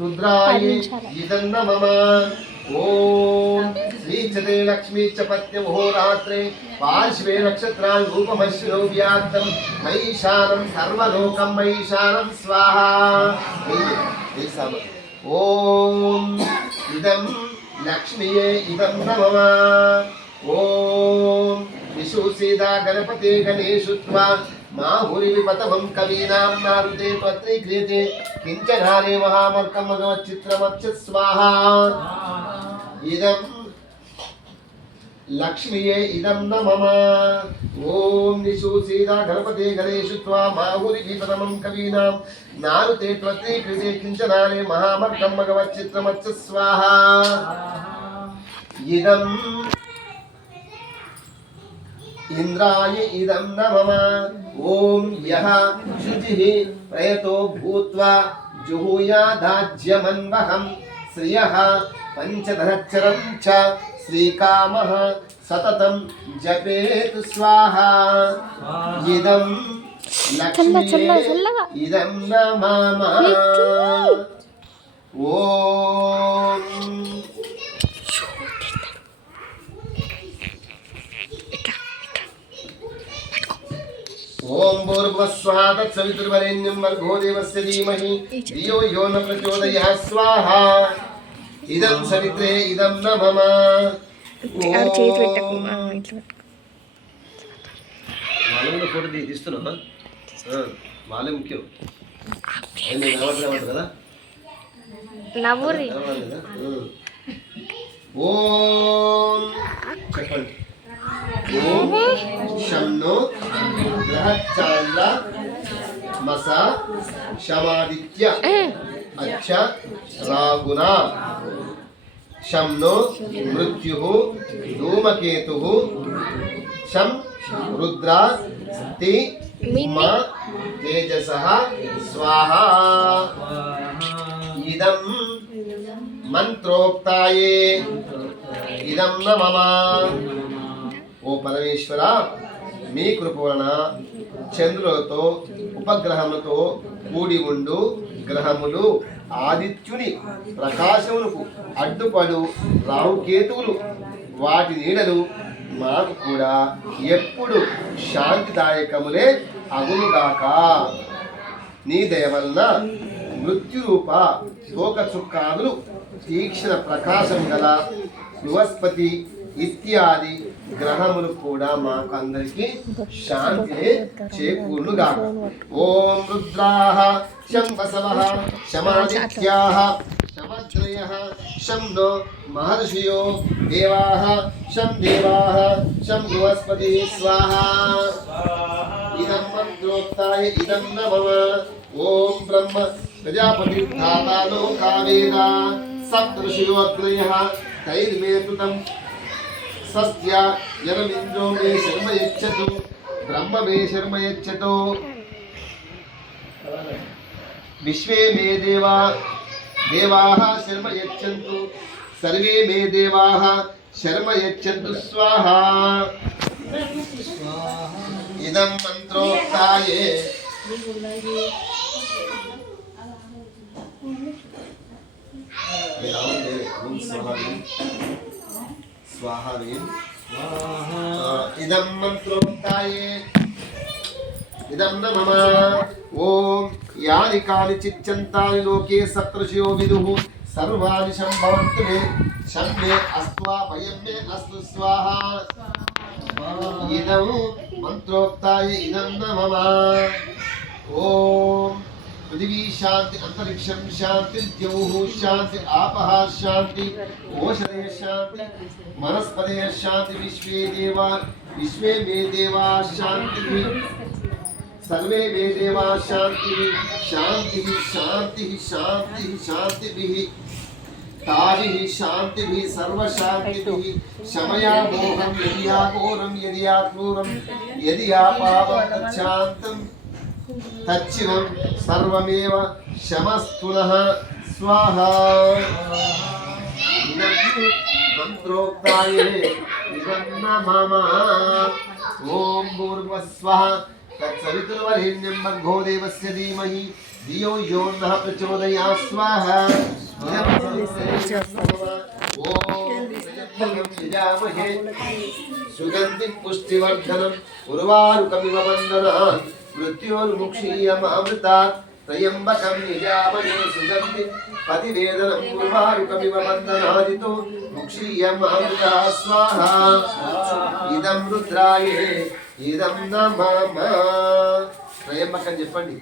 రుద్రాయ ఇదన్న మమ. ఓం శ్రీచతే లక్ష్మీ చ పత్యముహోరాత్రే పార్శ్వే నక్షత్రాన్ రూపమశ్వినో వ్యాప్తం మహిషానం సర్వలోకం మహిషానం స్వాహా. ఓం ఇదం లక్ష్మియే ఇదం నమమ. ఓం విశూసీదా గణపతే గణేషు మా మాహురి విపతమం కవీనాం నారుతే పత్రీక్రియతే కించనారే మహామర్కం భగవచ్చిత్రమచ్చ స్వాహా ఇదం లక్ష్మియే ఇదం న మమ. ఓం నిశూసీదా గణపతే గణేషు త్వా మాహురి విపతమం కవీనాం నారుతే పత్రీక్రియతే కించనారే మహామర్కం భగవచ్చిత్రమచ్చ స్వాహా ఇదం इन्द्राय इदं न मम। ॐ यः शुचिः प्रयतो भूत्वा जुहुयादाज्यमन्वहं श्रियः पञ्चधरक्षरं च श्रीकामः सततं जपेत् स्वाहा। इदं लक्ष्मी इदं न मम। ఓం భూర్భువస్వః తత్సవితుర్వరేణ్యం భర్గో దేవస్య ధీమహి. ధియో యో న ప్రచోదయాత్ స్వాహా. ఇదం సవిత్రే ఇదం న మమ. మాలూలు ఫోటో తీస్తున్నావా? మాలే ముఖ్యం. కదా? నవ్వురి. ఓం చెప్పండి. शन्नो मसा शमादित्य अच्छा रागुना शमनो मृत्यु धूमकेतु शम रुद्रा ते स्वाहा इदं मन्त्रोक्ताये ఓ పరమేశ్వర మీ కృప వలన చంద్రులతో ఉపగ్రహములతో కూడి ఉండు గ్రహములు ఆదిత్యుని ప్రకాశములకు అడ్డుపడు రాహుకేతువులు. వాటి నీడలు మాకు కూడా ఎప్పుడు శాంతిదాయకములే అగునుగాక. నీ దయవలన మృత్యురూప శోక చుక్కాదులు తీక్షణ ప్రకాశం గల బృహస్పతి ఇత్యాది గ్రహములు కూడా మాకు అందరికి శాంతిని చేకూర్లుగా ఓం రుద్రాహ శం వసవః శమాదిత్యాః శమద్రయః శం నో మహర్షియో దేవాః శం దేవాః శం బృహస్పతి స్వాహా ఇదం మంత్రోక్తాయ ఇదం న మమ ఓం బ్రహ్మ ప్రజాపతి ధాతా లోకావేద సప్తఋషియోగ్రయః తైర్మే కృతం సస్య జలలింగో మే శర్మ యచ్చతో బ్రహ్మ మే శర్మ యచ్చతో. విశ్వే మే దేవా దేవాః శర్మ యచ్చంతు. సర్వే మే దేవాః శర్మ యచ్చంతు స్వాహా. ఇదం మంత్రోక్తాయే. Thank you. ಸ್ವಾಹಾ ಸ್ವಾಹಾ. ಇದಂ ಮಂತ್ರೋಕ್ತಾಯೇ ಇದಂ ನಮಮ ಸರ್ವಾ ದಿಶಾಂ ಭಕ್ತೇ ಶದ್ಯ ಅಸ್ತ್ವ ಮೇ ಅಸ್ತು ಸ್ವಾಹಾ. ಇದಂ ಮಂತ್ರೋಕ್ತಾಯೇ ಇದಂ ನಮಮ ಓಂ पृथ्वी शांति अंतरिक्षम शांति, द्यौः शांति आपः शांति, ओषधय शांति, वनस्पतय शांति, विश्वे देवा, विश्वे मे देवा शांति। सर्वे मे देवा शांति शांति शांति शांति शांति ताभिः शान्तिभिः सर्वशान्तिभिः शमया मोहं, यदि या घोरं, यदि या क्रूरं, यदि या पापं तच्छान्तं। तच्छिवं सर्वमेव शमस्तुलः। स्वाहा। मन्त्रोक्ताये मम। ॐ पूर्वस्वः तत्सवितुर्वरेण्यं भर्गो देवस्य धीमहि। धियो यो नः प्रचोदया स्वाहा। सुगन्धिं पुष्टिवर्धनम् उर्वारुकमिव वन्दनान् మృత్యోర్ముక్షీయమామృతాత్ త్రయంబకం యజామహే సుగంధి పతివేదనం ఉర్వారుకమివ వందనాదితో ముక్షీయమామృతా స్వాహ. ఇదం రుద్రాయే ఇదం నమః త్రయంబకం చెప్పండి.